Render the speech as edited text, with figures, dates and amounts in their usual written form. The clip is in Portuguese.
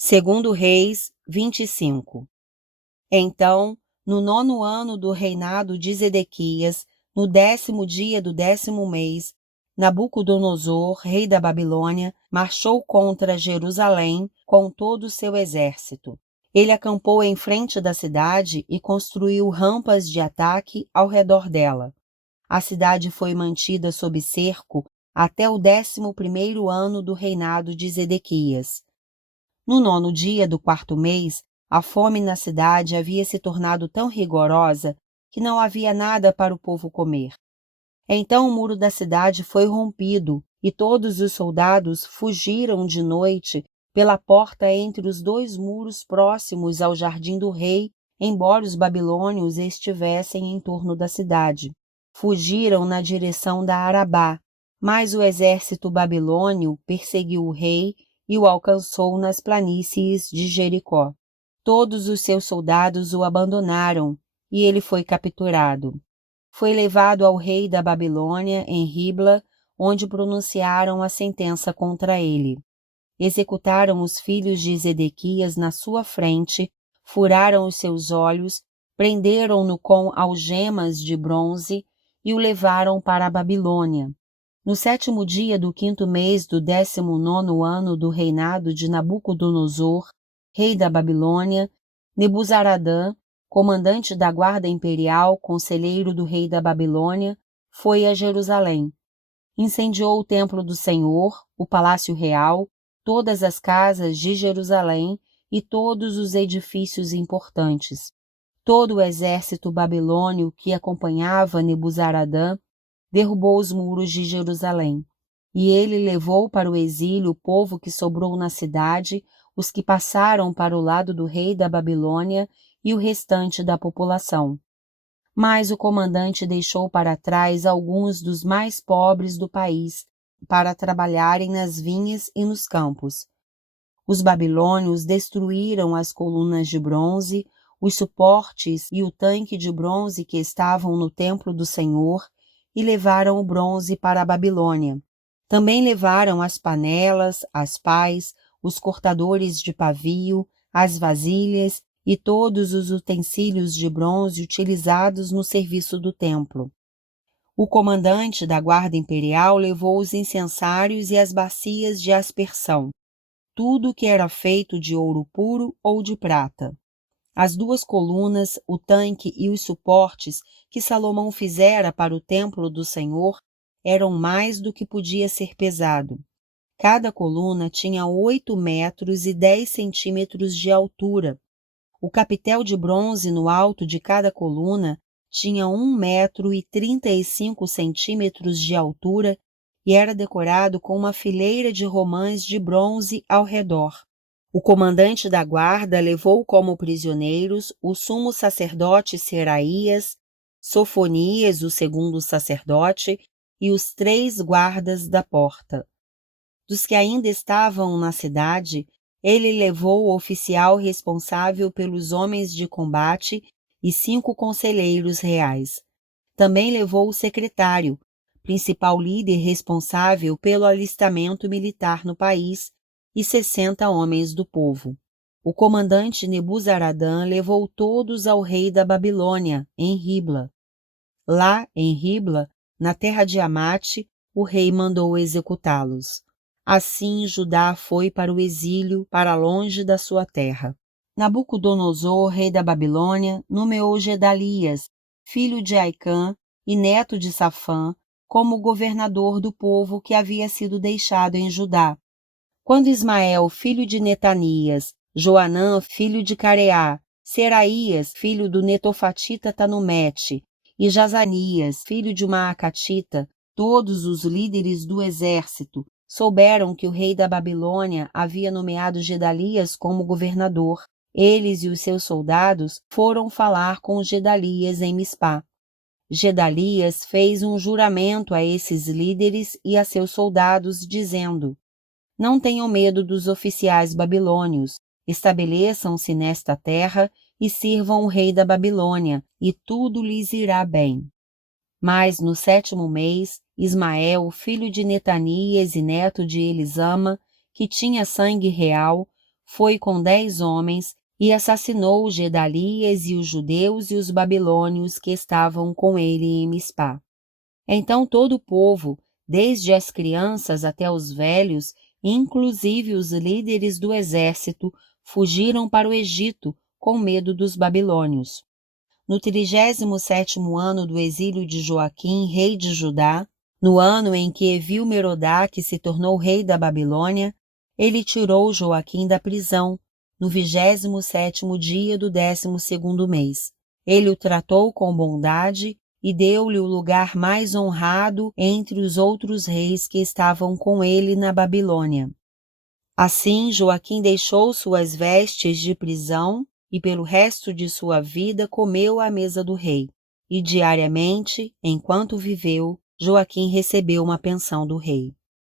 Segundo Reis 25. Então, no 9º ano do reinado de Zedequias, no 10º dia do 10º mês, Nabucodonosor, rei da Babilônia, marchou contra Jerusalém com todo o seu exército. Ele acampou em frente da cidade e construiu rampas de ataque ao redor dela. A cidade foi mantida sob cerco até o 11º ano do reinado de Zedequias. No 9º dia do 4º mês, a fome na cidade havia se tornado tão rigorosa que não havia nada para o povo comer. Então o muro da cidade foi rompido e todos os soldados fugiram de noite pela porta entre os 2 muros próximos ao jardim do rei, embora os babilônios estivessem em torno da cidade. Fugiram na direção da Arabá, mas o exército babilônio perseguiu o rei e o alcançou nas planícies de Jericó. Todos os seus soldados o abandonaram e ele foi capturado. Foi levado ao rei da Babilônia em Ribla, onde pronunciaram a sentença contra ele. Executaram os filhos de Zedequias na sua frente, furaram os seus olhos, prenderam-no com algemas de bronze e o levaram para a Babilônia. No 7º dia do 5º mês do 19º ano do reinado de Nabucodonosor, rei da Babilônia, Nebuzaradã, comandante da guarda imperial, conselheiro do rei da Babilônia, foi a Jerusalém. Incendiou o templo do Senhor, o palácio real, todas as casas de Jerusalém e todos os edifícios importantes. Todo o exército babilônio que acompanhava Nebuzaradã derrubou os muros de Jerusalém. E ele levou para o exílio o povo que sobrou na cidade, os que passaram para o lado do rei da Babilônia e o restante da população. Mas o comandante deixou para trás alguns dos mais pobres do país para trabalharem nas vinhas e nos campos. Os babilônios destruíram as colunas de bronze, os suportes e o tanque de bronze que estavam no templo do Senhor e levaram o bronze para a Babilônia. Também levaram as panelas, as pás, os cortadores de pavio, as vasilhas e todos os utensílios de bronze utilizados no serviço do templo. O comandante da guarda imperial levou os incensários e as bacias de aspersão, tudo que era feito de ouro puro ou de prata. As 2 colunas, o tanque e os suportes que Salomão fizera para o templo do Senhor eram mais do que podia ser pesado. Cada coluna tinha 8 metros e 10 centímetros de altura. O capitel de bronze no alto de cada coluna tinha 1 metro e 35 centímetros de altura e era decorado com uma fileira de romãs de bronze ao redor. O comandante da guarda levou como prisioneiros o sumo sacerdote Seraías, Sofonias, o segundo sacerdote, e os 3 guardas da porta. Dos que ainda estavam na cidade, ele levou o oficial responsável pelos homens de combate e 5 conselheiros reais. Também levou o secretário, principal líder responsável pelo alistamento militar no país, e 60 homens do povo. O comandante Nebuzaradã levou todos ao rei da Babilônia, em Ribla. Lá, em Ribla, na terra de Amate, o rei mandou executá-los. Assim Judá foi para o exílio, para longe da sua terra. Nabucodonosor, rei da Babilônia, nomeou Gedalias, filho de Aicã e neto de Safã, como governador do povo que havia sido deixado em Judá. Quando Ismael, filho de Netanias, Joanã, filho de Careá, Seraías, filho do netofatita Tanumete, e Jazanias, filho de Maacatita, todos os líderes do exército, souberam que o rei da Babilônia havia nomeado Gedalias como governador. Eles e os seus soldados foram falar com Gedalias em Mispá. Gedalias fez um juramento a esses líderes e a seus soldados, dizendo: Não tenham medo dos oficiais babilônios, estabeleçam-se nesta terra e sirvam o rei da Babilônia, e tudo lhes irá bem. Mas no 7º mês, Ismael, filho de Netanias e neto de Elisama, que tinha sangue real, foi com 10 homens e assassinou Gedalias e os judeus e os babilônios que estavam com ele em Mispá. Então todo o povo, desde as crianças até os velhos, inclusive os líderes do exército, fugiram para o Egito com medo dos babilônios. No 37º ano do exílio de Joaquim, rei de Judá, no ano em que Evil-Merodach se tornou rei da Babilônia, ele tirou Joaquim da prisão, no 27º dia do 12º mês. Ele o tratou com bondade e deu-lhe o lugar mais honrado entre os outros reis que estavam com ele na Babilônia. Assim, Joaquim deixou suas vestes de prisão e pelo resto de sua vida comeu à mesa do rei. E diariamente, enquanto viveu, Joaquim recebeu uma pensão do rei.